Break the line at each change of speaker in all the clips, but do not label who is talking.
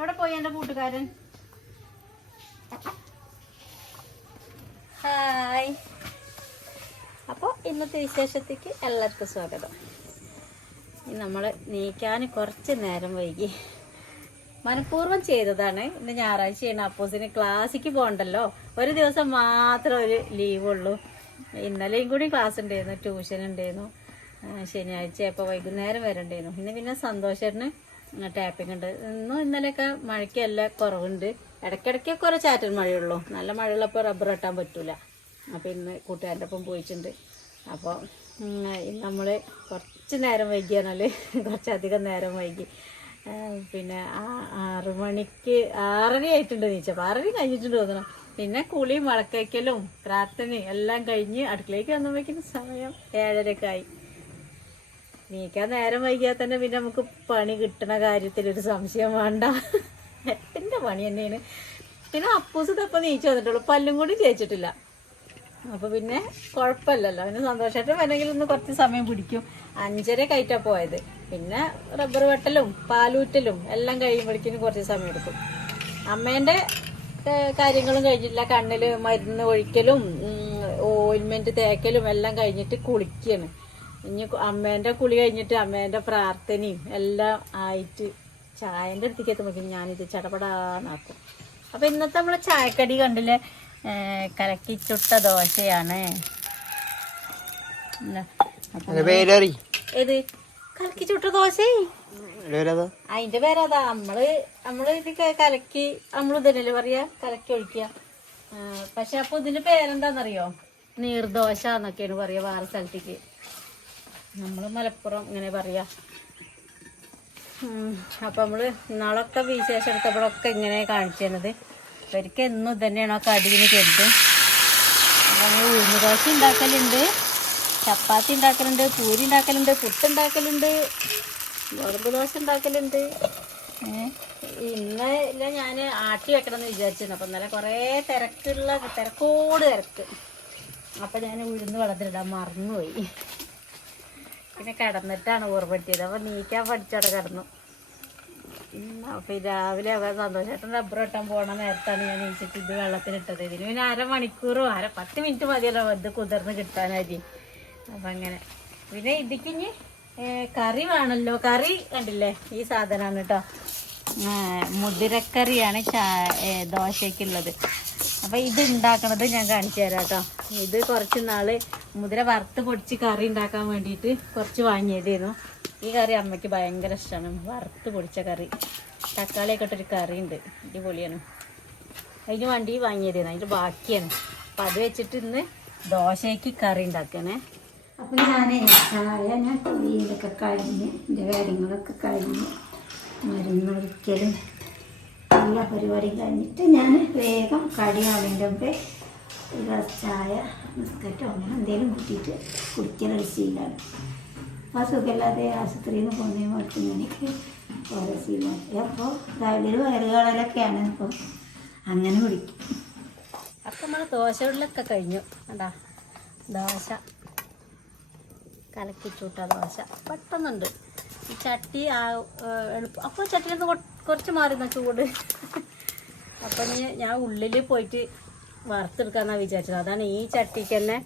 എവിടെ പോയി എന്റെ കൂട്ടുകാരൻ? ഹായ്. അപ്പോൾ ഇന്നത്തെ വിശേഷത്തേക്ക് എല്ലാവർക്കും സ്വാഗതം. നമ്മൾ നീക്കാൻ കുറച്ച് നേരം വൈകി. മനഃപൂർവം ചെയ്തതാണ്. ഇന്ന് ഞായറാഴ്ചയാണ്. അപ്പോസിന് ക്ലാസ്സിക്ക് പോകണ്ടല്ലോ. ഒരു ദിവസം മാത്രം ഒരു ലീവ് ഉള്ളൂ. ഇന്നലെയും കൂടി ക്ലാസ് ഉണ്ടായിരുന്നു. ട്യൂഷൻ ഉണ്ടായിരുന്നു. ശനിയാഴ്ച അപ്പോൾ വൈകുന്നേരം വരണ്ടായിരുന്നു ഇന്ന് പിന്നെ സന്തോഷേട്ടന് ടാപ്പിംഗ് ഉണ്ട്. ഇന്നും ഇന്നലെയൊക്കെ മഴയ്ക്ക് എല്ലാം കുറവുണ്ട്. ഇടയ്ക്കിടയ്ക്ക് കുറെ ചാറ്റൽ മഴയുള്ളൂ. നല്ല മഴയുള്ളപ്പോൾ റബ്ബർ വെട്ടാൻ പറ്റൂല. അപ്പോൾ ഇന്ന് കൂട്ടുകാരുടെ ഒപ്പം പോയിട്ടുണ്ട്. അപ്പോൾ നമ്മൾ കുറച്ച് നേരം വൈകിയാണല്ലേ കുറച്ചധികം നേരം വൈകി. പിന്നെ ആറ് മണിക്ക് ആറര ആയിട്ടുണ്ട് നീച്ചപ്പോൾ ആറര കഴിഞ്ഞിട്ടുണ്ട് തോന്നണം പിന്നെ കുളിയും വളക്കയ്ക്കലും പ്രാർത്ഥനയും എല്ലാം കഴിഞ്ഞ് അടുക്കളയ്ക്ക് വന്നപ്പോഴേക്കും സമയം ഏഴരക്കായി നീക്കാൻ നേരം വൈകിയാൽ തന്നെ പിന്നെ നമുക്ക് പണി കിട്ടണ കാര്യത്തിൽ ഒരു സംശയം വേണ്ട. എട്ടിന്റെ പണി തന്നെയാണ്. പിന്നെ അപ്പൂസ് ഇതപ്പം നീച്ചു വന്നിട്ടുള്ളൂ. പല്ലും കൂടി തേച്ചിട്ടില്ല. അപ്പൊ പിന്നെ കുഴപ്പമില്ലല്ലോ. പിന്നെ സന്തോഷമായിട്ട് വേണമെങ്കിൽ ഒന്ന് കുറച്ച് സമയം പിടിക്കും. അഞ്ചര കയറ്റാ പോയത്. പിന്നെ റബ്ബർ വെട്ടലും പാലൂറ്റലും എല്ലാം കഴിയുമ്പോഴേക്കും കുറച്ച് സമയം എടുക്കും. അമ്മേന്റെ കാര്യങ്ങളും കഴിഞ്ഞില്ല കണ്ണിൽ മരുന്ന് ഒഴിക്കലും ഓയിൻമെന്റ് തേക്കലും എല്ലാം കഴിഞ്ഞിട്ട് കുളിക്കാണ്. ഇനി അമ്മേന്റെ കുളി കഴിഞ്ഞിട്ട് അമ്മേന്റെ പ്രാർത്ഥനയും എല്ലാം ആയിട്ട് ചായന്റെ അടുത്തേക്ക് എത്തുമ്പോൾ ഞാനിത് ചടപടാന്നാക്കും. അപ്പൊ ഇന്നത്തെ നമ്മളെ ചായക്കടി കണ്ടില്ലേ? കലക്കി ചുട്ട ദോശയാണ്. ഏത്? കലക്കി ചുട്ട ദോശ? അതിന്റെ പേരതാ? നമ്മൾ നമ്മൾ ഇത് കലക്കി നമ്മൾ ഇതല്ലേ പറയാ? കലക്കി ഒഴിക്കുക. പക്ഷെ അപ്പൊ ഇതിന്റെ പേരെന്താന്നറിയോ? നീർദോശ എന്നൊക്കെയാണ് പറയാ വേറെ സ്ഥലത്തേക്ക്. നമ്മൾ മലപ്പുറം ഇങ്ങനെ പറയാ. അപ്പം നമ്മൾ ഇന്നാളൊക്കെ വിശേഷം എടുത്തപ്പോഴൊക്കെ ഇങ്ങനെ കാണിച്ചു തന്നത്. ഇവർക്ക് എന്നും ആ കടീന്ന് കരുതും നമ്മൾ ഉഴുന്ന് ദോശ ഉണ്ടാക്കലുണ്ട് ചപ്പാത്തി ഉണ്ടാക്കലുണ്ട് പൂരി ഉണ്ടാക്കലുണ്ട് പുട്ട് ഉണ്ടാക്കലുണ്ട് ഗോതമ്പ് ദോശ ഉണ്ടാക്കലുണ്ട്. ഇന്ന് ഇല്ല ഞാൻ ആട്ടി വെക്കണം എന്ന് വിചാരിച്ചിരുന്നു. അപ്പം ഇന്നലെ കുറേ തിരക്കുള്ള തിരക്കോട് തിരക്ക്. അപ്പം ഞാൻ ഉഴുന്ന് വെള്ളത്തിലിടാൻ മറന്നുപോയി. പിന്നെ കിടന്നിട്ടാണ് ഓർമ്മപ്പെടുത്തിയത് അപ്പം നീക്കാൻ പഠിച്ചവിടെ കിടന്നു. അപ്പം രാവിലെ അവ സന്തോഷം റബ്ബർ വെട്ടാൻ പോണ നേരത്താണ് ഞാൻ നീച്ചിട്ട് ഇത് വെള്ളത്തിലിട്ടത് ഇതിന് പിന്നെ അരമണിക്കൂറും അര പത്ത് മിനിറ്റ് മതിയല്ലോ ഇത് കുതിർന്ന് കിട്ടാനായി അപ്പം അങ്ങനെ. പിന്നെ ഇതിക്കിഞ്ഞ് കറി വേണമല്ലോ കറി കണ്ടില്ലേ ഈ സാധനമാണ് കേട്ടോ. മുതിരക്കറിയാണ് ദോശയ്ക്കുള്ളത്. അപ്പോൾ ഇത് ഉണ്ടാക്കണത് ഞാൻ കാണിച്ചു തരാം കേട്ടോ. ഇത് കുറച്ച് നാൾ മുതിര വറുത്ത് പൊടിച്ച് കറി ഉണ്ടാക്കാൻ വേണ്ടിയിട്ട് കുറച്ച് വാങ്ങിയതായിരുന്നു ഈ കറി അമ്മയ്ക്ക് ഭയങ്കര ഇഷ്ടമാണ് വറുത്ത് പൊടിച്ച കറി. തക്കാളിയൊക്കെ ഇട്ടൊരു കറി ഉണ്ട്. അടിപൊളിയാണ്. അതിന് വണ്ടി വാങ്ങിയതായിരുന്നു അതിന്റെ ബാക്കിയാണ്. അപ്പം അത് വെച്ചിട്ട് ഇന്ന് ദോശയ്ക്ക് കറി ഉണ്ടാക്കണേ.
അപ്പം ഞാൻ ചായ ഞാൻ ഇതൊക്കെ കഴിഞ്ഞ് എന്റെ കാര്യങ്ങളൊക്കെ കഴിഞ്ഞ്. മരുന്നൊഴിക്കലും എല്ലാ പരിപാടിയും കഴിഞ്ഞിട്ട് ഞാൻ വേഗം കടി ആവേണ്ട മുമ്പേ ഒരു ഗ്ലാസ് ചായ ബിസ്ക്കറ്റോ അങ്ങനെ എന്തെങ്കിലും കൂട്ടിയിട്ട് കുടിക്കലൊരു ശീലമാണ് അപ്പോൾ സുഖമില്ലാതെ ആശുപത്രിയിൽ നിന്ന് പോകുന്നതിന് മറ്റും എനിക്ക് ഓരോ ശീലമാക്കി അപ്പോൾ രാവിലെ വയറുകളൊക്കെയാണ് അപ്പോൾ അങ്ങനെ കുടിക്കും.
അപ്പം നമ്മൾ ദോശ ഉള്ളിലൊക്കെ കഴിഞ്ഞു. അതാ ദോശ. കലക്കിച്ചൂട്ട ദോശ. പെട്ടെന്നുണ്ട്. ചട്ടി ആ എളുപ്പം അപ്പോൾ ചട്ടിയിൽ കുറച്ച് മാറുന്ന ചൂട്. അപ്പം ഇനി ഞാൻ ഉള്ളിൽ പോയിട്ട് വറുത്തെടുക്കാന്നാണ് വിചാരിച്ചത്. അതാണ് ഈ ചട്ടിക്ക് തന്നെ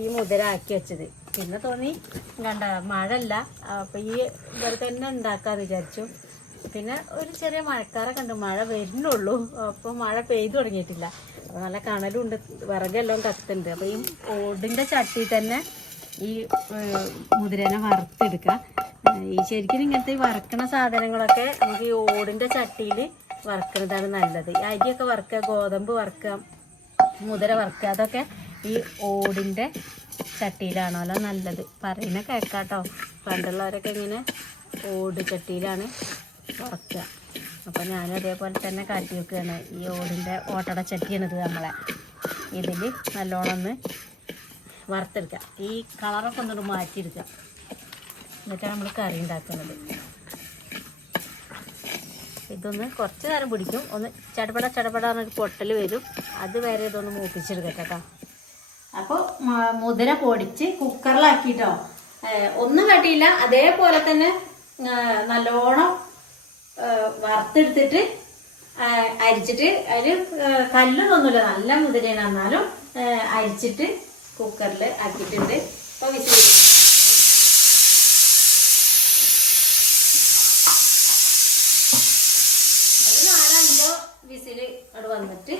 ഈ മുതിര ആക്കി വെച്ചത്. പിന്നെ തോന്നി കണ്ട മഴല്ല. അപ്പം ഈ ഇവിടെ തന്നെ ഉണ്ടാക്കാന്ന് വിചാരിച്ചു. പിന്നെ ഒരു ചെറിയ മഴക്കാരെ ഉണ്ട്. മഴ വരുന്നുള്ളൂ. അപ്പോൾ മഴ പെയ്തു തുടങ്ങിയിട്ടില്ല. അപ്പോൾ നല്ല കണലുണ്ട്. വിറകെല്ലാം കത്തുണ്ട് അപ്പോൾ ഈ ഓടിന്റെ ചട്ടി തന്നെ ഈ മുതിരനെ വറുത്തെടുക്കുക ഈ ശരിക്കും ഇങ്ങനത്തെ വറക്കണ സാധനങ്ങളൊക്കെ നമുക്ക് ഈ ഓടിന്റെ ചട്ടിയിൽ വറക്കുന്നതാണ് നല്ലത്. അരിയൊക്കെ വറക്കുക ഗോതമ്പ് വറക്കുക മുതിര വറക്കുക അതൊക്കെ ഈ ഓടിന്റെ ചട്ടിയിലാണല്ലോ നല്ലത്? പറയുന്ന കേൾക്കാട്ടോ. പണ്ടുള്ളവരൊക്കെ ഇങ്ങനെ ഓട് ചട്ടിയിലാണ് വറക്കുക. അപ്പോൾ ഞാനും അതേപോലെ തന്നെ കാട്ടി വെക്കുകയാണ്. ഈ ഓടിന്റെ ഓട്ടട ചട്ടിയാണിത് നമ്മളെ. ഇതിൽ നല്ലോണം ഒന്ന് വറുത്തെടുക്കുക. ഈ കളറൊക്കെ ഒന്നുകൂടി മാറ്റിയെടുക്കുക. എന്നിട്ടാണ് നമ്മൾ കറി ഉണ്ടാക്കുന്നത്. ഇതൊന്ന് കുറച്ച് നേരം പിടിക്കും. ഒന്ന് ചടപട ചടപട എന്നൊരു പൊട്ടൽ വരും. അതുവരെ ഇതൊന്ന് മൂപ്പിച്ചെടുക്കട്ടെ കേട്ടോ. അപ്പോൾ മുതിര പൊടിച്ച് കുക്കറിലാക്കിട്ടോ. ഒന്നും കട്ടിയില്ല അതേപോലെ തന്നെ നല്ലോണം വറുത്തെടുത്തിട്ട് അരിച്ചിട്ട് അതിൽ കല്ലൊന്നുമില്ല നല്ല മുതിരയാണ് എന്നാലും അരിച്ചിട്ട് കുക്കറിൽ ആക്കിയിട്ടുണ്ട്. അപ്പോൾ വിസിൽ ഒരു നാലഞ്ചോ വിസിൽ അവിടെ വന്നിട്ട്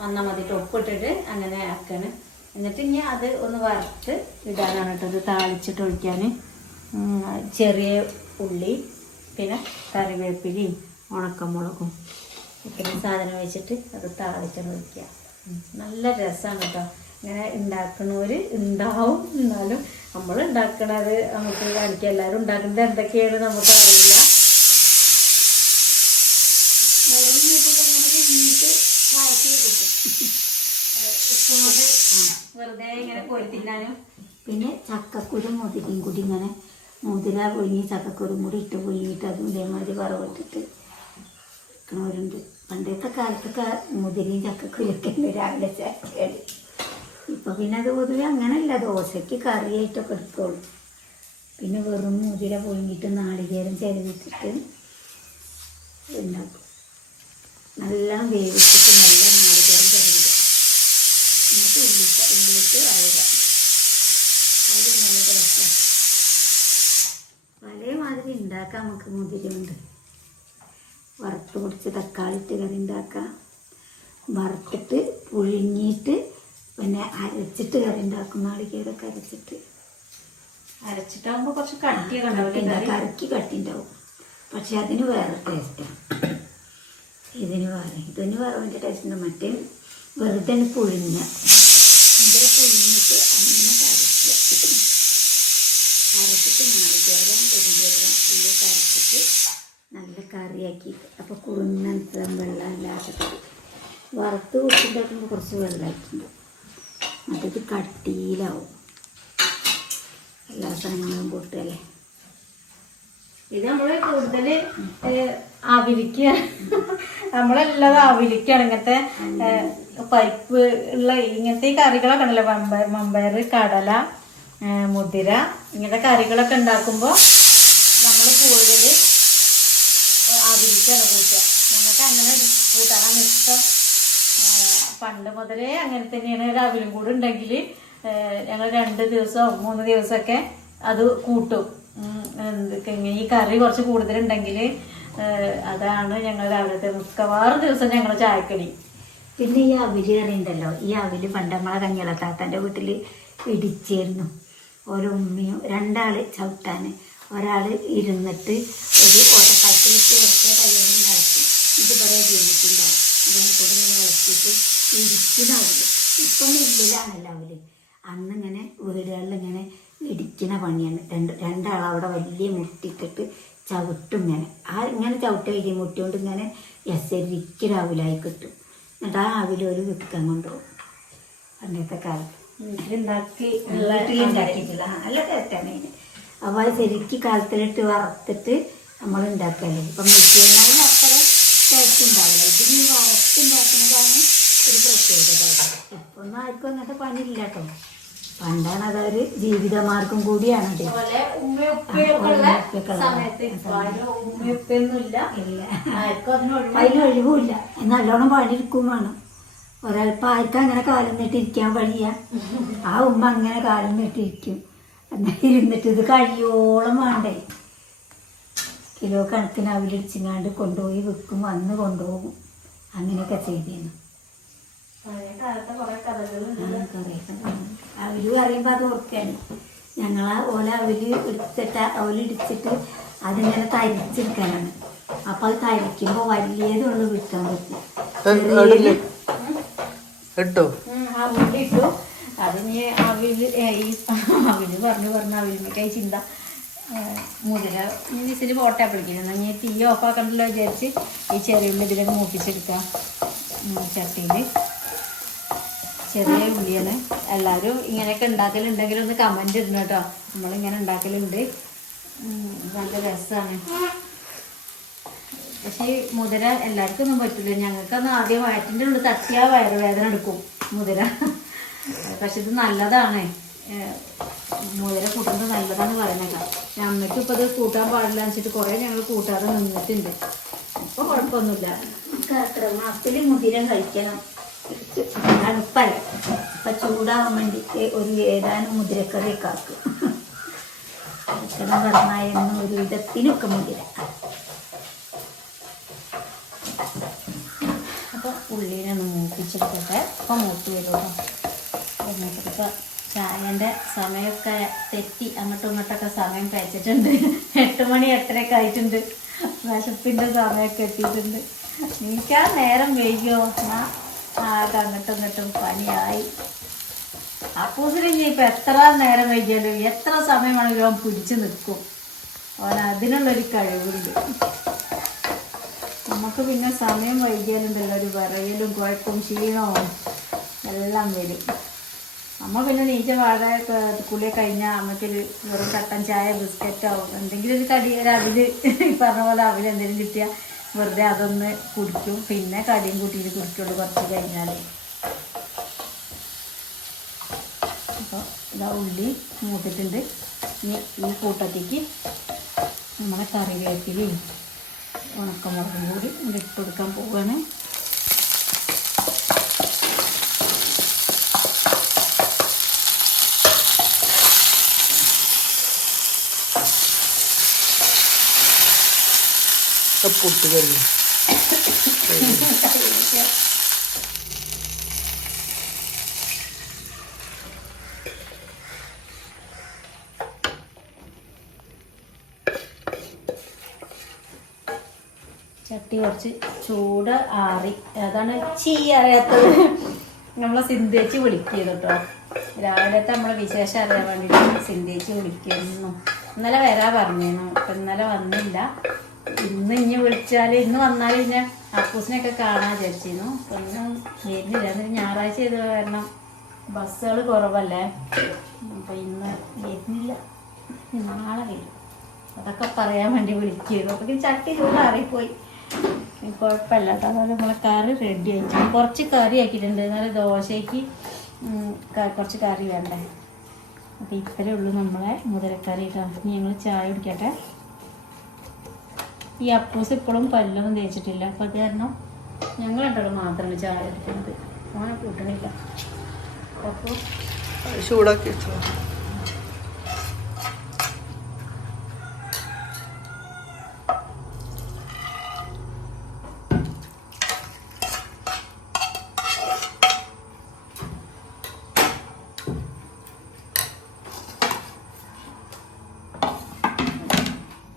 വന്നാൽ മതിയിട്ട് ഉപ്പിട്ടിട്ട് അങ്ങനെ ആക്കാണ്. എന്നിട്ട് ഇനി അത് ഒന്ന് വറുത്ത് ഇടാനാണ് കേട്ടോ. ഇത് താളിച്ചിട്ട് ഒഴിക്കാൻ ചെറിയ ഉള്ളി പിന്നെ കറിവേപ്പിലയും ഉണക്കമുളകും. ഇത്രയും സാധനം വെച്ചിട്ട് അത് താളിച്ചിട്ട് ഒഴിക്കുക. നല്ല രസമാണ് കേട്ടോ. ഇങ്ങനെ ഉണ്ടാക്കണവർ ഉണ്ടാവും. എന്നാലും നമ്മൾ ഉണ്ടാക്കണത് നമുക്ക് കാണിക്കുക എല്ലാവരും ഉണ്ടാക്കുന്നത് എന്തൊക്കെയാണ് നമുക്ക് അറിയില്ല. വെറുതെ ഇങ്ങനെ തിന്നാനും?
പിന്നെ ചക്കക്കുരു മുതിരയും കൂടി ഇങ്ങനെ മുതിര പുഴുങ്ങി ചക്കക്കുരും കൂടി ഇട്ട് പുഴുങ്ങിയിട്ട് അതും ഇതേമാതിരി വറവിട്ടിട്ട് വെക്കണവരുണ്ട്. പണ്ടത്തെ കാലത്തൊക്കെ മുതിരയും ചക്കക്കുരൊക്കെ ഉണ്ട് രാവിലെ ചേട്ടയാണ് ഇപ്പൊ പിന്നെ അത് പൊതുവെ അങ്ങനെയല്ല ദോശയ്ക്ക് കറിയായിട്ടൊക്കെ എടുക്കുള്ളൂ. പിന്നെ വെറും മുതിര പുഴുങ്ങിയിട്ട് നാളികേരം ചെരുവിട്ടിട്ട് ഉണ്ടാക്കും നല്ല വേവിച്ചിട്ട് നല്ല നാളികേരം ചെരുവിടുക എന്നിട്ട് ഉള്ളിട്ട് ഉള്ളിയിട്ട് വരുക. ആദ്യം നല്ല വെക്കാം പല മാതിരി ഉണ്ടാക്കാം നമുക്ക് മുതിര കൊണ്ട്. വറുത്ത് പൊടിച്ച് തക്കാളി ഇട്ട് കറി ഉണ്ടാക്കാം. വറുത്തിട്ട് പുഴുങ്ങിയിട്ട് പിന്നെ അരച്ചിട്ട് കറി ഉണ്ടാക്കും. നാളികേരൊക്കെ അരച്ചിട്ട്.
അരച്ചിട്ടാകുമ്പോൾ കുറച്ച് കട്ടിയൊക്കെ ഉണ്ടാവില്ലേ
ഉണ്ടാവും കറിക്ക് കട്ടി ഉണ്ടാവും. പക്ഷെ അതിന് വേറെ ടേസ്റ്റാണ് ഇതിന് വേറെ. ഇതിന് വേറെ ടേസ്റ്റ് ഉണ്ട്. മറ്റേ വെറുതെ പുഴിഞ്ഞ പുഴുങ്ങ മുതിര പുഴുങ്ങിയിട്ട് അങ്ങനെ കരയ്ക്കുക അരച്ചിട്ട് നാളികേരം പെരുംജീരകം ഉള്ളിൽ അരച്ചിട്ട് നല്ല കറിയാക്കിയിട്ട്. അപ്പോൾ കുറുന്നത്തെ വെള്ളം ഇല്ലാത്ത കറി വറുത്ത് കൊടുത്തിട്ടുണ്ടാക്കുമ്പോൾ കുറച്ച് വെള്ളമാക്കി അതൊരു കട്ടിയിലാവും. എല്ലാ സാധനങ്ങളും പൊട്ടല്ലേ
ഇത് നമ്മൾ കൂടുതൽ ആവിലിക്കുക നമ്മളെല്ലാം ആവിലിക്കാണ്. ഇങ്ങനത്തെ പരിപ്പ് ഉള്ള ഇങ്ങനത്തെ കറികളൊക്കെ ഉണ്ടല്ലോ. മമ്പയർ മമ്പയർ കടല മുതിര ഇങ്ങനത്തെ കറികളൊക്കെ ഉണ്ടാക്കുമ്പോൾ നമ്മൾ കൂടുതൽ ആവിലിക്കാണ് കൂട്ടുക ഞങ്ങൾക്ക് അങ്ങനെ കൂട്ടാനാണ് ഇഷ്ടം. പണ്ട് മുതലേ അങ്ങനെ തന്നെയാണ്. ഒരു അവിലും കൂടെ ഉണ്ടെങ്കിൽ ഞങ്ങൾ രണ്ട് ദിവസമോ മൂന്ന് ദിവസമൊക്കെ അത് കൂട്ടും. ഈ കറി കുറച്ച് കൂടുതലുണ്ടെങ്കിൽ അതാണ് ഞങ്ങൾ രാവിലത്തെ മിക്കവാറും ദിവസം ഞങ്ങൾ ചായക്കടി.
പിന്നെ ഈ അവിൽ അറിയണ്ടല്ലോ ഈ അവിൽ പണ്ട് നമ്മളെ കഞ്ഞിളത്താത്തന്റെ വീട്ടിൽ ഇടിച്ചിരുന്നു ഓരോ ഉമ്മയും രണ്ടാൾ ചവിട്ടാൻ ഒരാൾ ഇരുന്നിട്ട് ഒരു ഓട്ടക്കാട്ടിലേക്ക് വെറുതെ കയ്യോടെ നടത്തി. ഇതിവിടെ ജീവിച്ചിട്ടുണ്ടാവും ഇതൊന്നും കൂടെ ഇങ്ങനെ ഇളക്കിയിട്ട് ഇടിക്കണാവില്ല ഇപ്പം മില്ലിലാണല്ലോ അവർ അന്ന് ഇങ്ങനെ വീടുകളിൽ ഇങ്ങനെ ഇടിക്കണ പണിയാണ്. രണ്ട് രണ്ടാളവിടെ വലിയ മുട്ടിട്ടിട്ട് ചവിട്ടും ഇങ്ങനെ. ആ ഇങ്ങനെ ചവിട്ട വലിയ മുട്ടിയോണ്ട് ഇങ്ങനെ എസരിക്കലാവിലായി കിട്ടും എന്നിട്ട് ആ അവിലൊരു വിൽക്കാൻ കൊണ്ടുപോകും. പണ്ടത്തെ കാലത്ത്.
വീട്ടിലുണ്ടാക്കി
വീട്ടിലുണ്ടാക്കിയിട്ടില്ല. ആ, നല്ല ടേസ്റ്റാണ് അതിന് അപ്പോൾ അത് ശരിക്ക് കാലത്തിലിട്ട് വറുത്തിട്ട് നമ്മൾ ഉണ്ടാക്കല്ലേ. ഇപ്പം മിക്സിനാലും അത്ര ടേസ്റ്റ് ഉണ്ടാവില്ല ഇതിന് വറുത്തുണ്ടാക്കുന്നതാണ് ഒരു പ്രത്യേകത. ഇപ്പൊന്നും ആർക്കും അങ്ങനത്തെ പണിയില്ല കേട്ടോ പണ്ടാണ് അതൊരു ജീവിതമാർഗം കൂടിയാണ് അതിനൊഴിവില്ല
അതുപോലെ ഉമ്മയും ഉപ്പയൊക്കെ ഉള്ള
ഉമ്മയൊക്കെ ഉള്ള
സമയത്ത് ഇപ്പൊ ആരും ഉമ്മയും ഉപ്പയൊന്നുമില്ല.
ഇല്ല.
ആർക്കും അതിന് ഒഴിവ്
അതിന് ഒഴിവുമില്ല. നല്ലോണം പണിയെടുക്കും വേണം. ഒരാൾക്ക് ആർക്കും അങ്ങനെ കാലം നീട്ടിരിക്കാൻ വഴിയ. ആ ഉമ്മ അങ്ങനെ കാലം നീട്ടിരിക്കും എന്നാൽ ഇരുന്നിട്ട് ഇത് കഴിയോളം വേണ്ടേ? കിലോ കണക്കിന് അവരിടിച്ചിങ്ങാണ്ട് കൊണ്ടുപോയി വിൽക്കും വന്ന് കൊണ്ടുപോകും. അങ്ങനെയൊക്കെ ചെയ്തിരുന്നു
അവർ
പറയുമ്പോ പറയുമ്പോൾ അത് ഓർക്കാണ്. ഞങ്ങളാ ഓല അവൽ എടുത്തിട്ട് അവലിടിച്ചിട്ട് അതിങ്ങനെ തരിച്ചെടുക്കാനാണ് അപ്പൊ അത് തരിക്കുമ്പോൾ വലിയതുള്ളു വിൽക്കാൻ പറ്റും
ഇട്ടോ?
ഉം, അവിൽ ഇട്ടു. അതിന് അവിൽ ഏ, ഈ അവിൽ പറഞ്ഞു പറഞ്ഞു അവിലിനൊക്കെ ചിന്ത. ഏ, ഇനി വിസിൽ പോട്ടെ പിടിക്കുന്നത് ഞാൻ തീ ഓഫ് ആക്കണ്ടല്ലോ വിചാരിച്ച് ഈ ചെറിയ ഉള്ളി ഇതിലേക്ക് മൂപ്പിച്ചെടുക്കാം ചട്ടിയിൽ ചെറിയ ഉള്ളിയാണ്. എല്ലാവരും ഇങ്ങനെയൊക്കെ ഉണ്ടാക്കലുണ്ടെങ്കിൽ ഒന്ന് കമന്റ് ഇടണം കേട്ടോ. നമ്മളിങ്ങനെ ഉണ്ടാക്കലുണ്ട്. നല്ല രസമാണ് പക്ഷേ ഈ മുതിര എല്ലാവർക്കും ഒന്നും പറ്റില്ല ഞങ്ങൾക്കന്ന് ആദ്യം വയറ്റിന്റെ ഉള്ളിൽ തട്ടിയാൽ വയറുവേദന എടുക്കും മുതിര. പക്ഷെ ഇത് നല്ലതാണ്. മുതിര കൂട്ടുന്നത് നല്ലതാണ് പറയുന്നത് പക്ഷെ അമ്മയ്ക്ക് ഇപ്പോൾ ഇത് കൂട്ടാൻ പാടില്ല വെച്ചിട്ട് കുറേ ഞങ്ങൾ കൂട്ടാതെ നിന്നിട്ടുണ്ട്. ഇപ്പോൾ കുഴപ്പമൊന്നുമില്ല.
കർക്കിടമാസത്തിൽ മുതിര കഴിക്കണം? തണുപ്പല്ല അപ്പം ചൂടാവാൻ വേണ്ടിയിട്ട് ഒരു ഏതാനും മുതിരക്കറിയൊക്കെ ആക്കും. കർക്കിടം പറഞ്ഞായിരുന്നു ഒരു വിധത്തിനൊക്കെ മുതിര
അപ്പോൾ ഉള്ളിനെ ഒന്ന് മൂപ്പിച്ചെടുക്കട്ടെ അപ്പം മൂത്ത് വരുമോ ഇപ്പം ചായന്റെ സമയമൊക്കെ തെറ്റി അങ്ങോട്ടും ഇങ്ങോട്ടൊക്കെ സമയം കഴിച്ചിട്ടുണ്ട്. എട്ട് മണി എട്ടരയൊക്കെ ആയിട്ടുണ്ട്. വിശപ്പിന്റെ സമയമൊക്കെ എത്തിയിട്ടുണ്ട്. എനിക്കാ നേരം വൈകിയോ? എന്നാ? ആകെ അങ്ങോട്ടും ഇങ്ങോട്ടും പണിയായി. അപ്പൂസിന് ഇനി ഇപ്പം എത്ര നേരം വൈകിയാലും എത്ര സമയമാണെങ്കിലും അവൻ പിടിച്ചു നിൽക്കും. അവൻ അതിനുള്ളൊരു കഴിവുണ്ട്. നമുക്ക് പിന്നെ സമയം വൈകിയാലുണ്ടല്ലോ ഒരു വിറയലും കുഴപ്പം ക്ഷീണവും എല്ലാം വരും. അമ്മ പിന്നെ നീച്ച വാഴ കുളിയെ കഴിഞ്ഞാൽ അമ്മയ്ക്കൊരു വെറും കട്ടൻ ചായ ബിസ്ക്കറ്റോ എന്തെങ്കിലും ഒരു കടി ഒരു അവിൽ പറഞ്ഞ പോലെ അവിൽ എന്തെങ്കിലും കിട്ടിയാൽ വെറുതെ അതൊന്ന് കുടിക്കും. പിന്നെ കടിയും കൂട്ടിയിട്ട് കുടിക്കുള്ളൂ കുറച്ച് കഴിഞ്ഞാൽ അപ്പോൾ ഇതാ ഉള്ളി മൂത്തിട്ടുണ്ട്. ഇനി ഈ കൂട്ടത്തേക്ക് നമ്മളെ കറിവേപ്പിലയും ഉണക്കമുളകും കൂടി ഇട്ട് കൊടുക്കാൻ പോവുകയാണ്.
പൊട്ട് കഴിഞ്ഞു
ചട്ടി കുറച്ച് ചൂട് ആറി. അതാണ് ചീ അറിയാത്തത്. നമ്മളെ സിന്ധേച്ചി വിളിക്കുക കേട്ടോ രാവിലത്തെ നമ്മളെ വിശേഷം അറിയാൻ വേണ്ടിയിട്ട് സിന്ധേച്ചി വിളിക്കുന്നു ഇന്നലെ വരാ പറഞ്ഞിരുന്നു. അപ്പം ഇന്നലെ വന്നില്ല. ഇന്ന് ഇനി വിളിച്ചാൽ ഇന്ന് വന്നാൽ പിന്നെ അപ്പൂസിനെയൊക്കെ കാണാൻ വിചാരിച്ചിരുന്നു. അപ്പം ഇന്ന് വരുന്നില്ല. എന്നിട്ട് ഞായറാഴ്ച ചെയ്ത് കാരണം ബസ്സുകൾ കുറവല്ലേ. അപ്പം ഇന്ന് വരുന്നില്ല. നാളെ വരും. അതൊക്കെ പറയാൻ വേണ്ടി വിളിക്കുന്നു അപ്പൊ ചട്ടി ചൂടാറിപ്പോയി. കുഴപ്പമില്ല. കേട്ടോ അതുപോലെ നമ്മളെ കറി റെഡി ആയിട്ട് കുറച്ച് കറി ആക്കിയിട്ടുണ്ട്. എന്നാലും ദോശയ്ക്ക് കുറച്ച് കറി വേണ്ടേ. അപ്പം ഇപ്പോഴേ ഉള്ളൂ നമ്മളെ മുതലക്കറി കേട്ടോ ഇനി ഞങ്ങൾ ചായ കുടിക്കട്ടെ. ഈ അപ്പൂസ് ഇപ്പോഴും പല്ലൊന്നും തേച്ചിട്ടില്ല. അപ്പോൾ അത് കാരണം ഞങ്ങൾ രണ്ടോളം മാത്രമേ ചായ കുടിക്കുന്നത് അങ്ങനെ കൂട്ടണില്ല. അപ്പോൾ
ചൂടാക്കി വെച്ചോ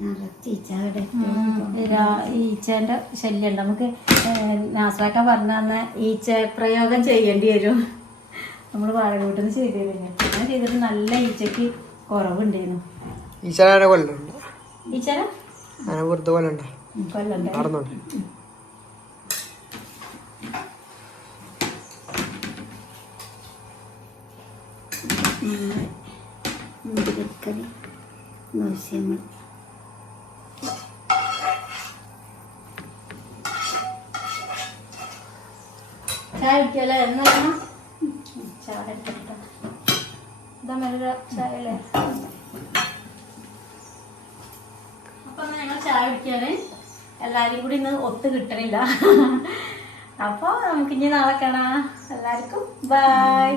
നിറച്ച് ചാടെ
ഈച്ചേന്റെ ശല്യം ഉണ്ട് നമുക്ക് നാസാക്ക പറഞ്ഞ തന്ന ഈച്ച പ്രയോഗം ചെയ്യേണ്ടി വരും. നമ്മൾ വാഴകൂട്ടിൽ നിന്ന് ചെയ്തു കഴിഞ്ഞു. അങ്ങനെ ചെയ്തിട്ട് നല്ല ഈച്ചക്ക് കുറവുണ്ടായിരുന്നു.
ഈച്ചനെ ചാന കൊല്ലുണ്ട്
ഈച്ചന?
വെറുതെ കൊല്ലുണ്ട്
കൊല്ലണ്ടേ
നടന്നോണ്ട്
മുതിരക്കറി
ചായ കുടിക്കല്ലേ എന്നാണ് ചായ എടുക്കട്ടെ ഇതാ മെല്ലെ ചായ അല്ലേ അപ്പൊ ഞങ്ങൾ ചായ കുടിക്കാണ് എല്ലാരും കൂടി ഇന്ന് ഒത്തു കിട്ടണില്ല. അപ്പൊ നമുക്ക് ഇനി നാളെ കാണാം. എല്ലാവർക്കും ബൈ.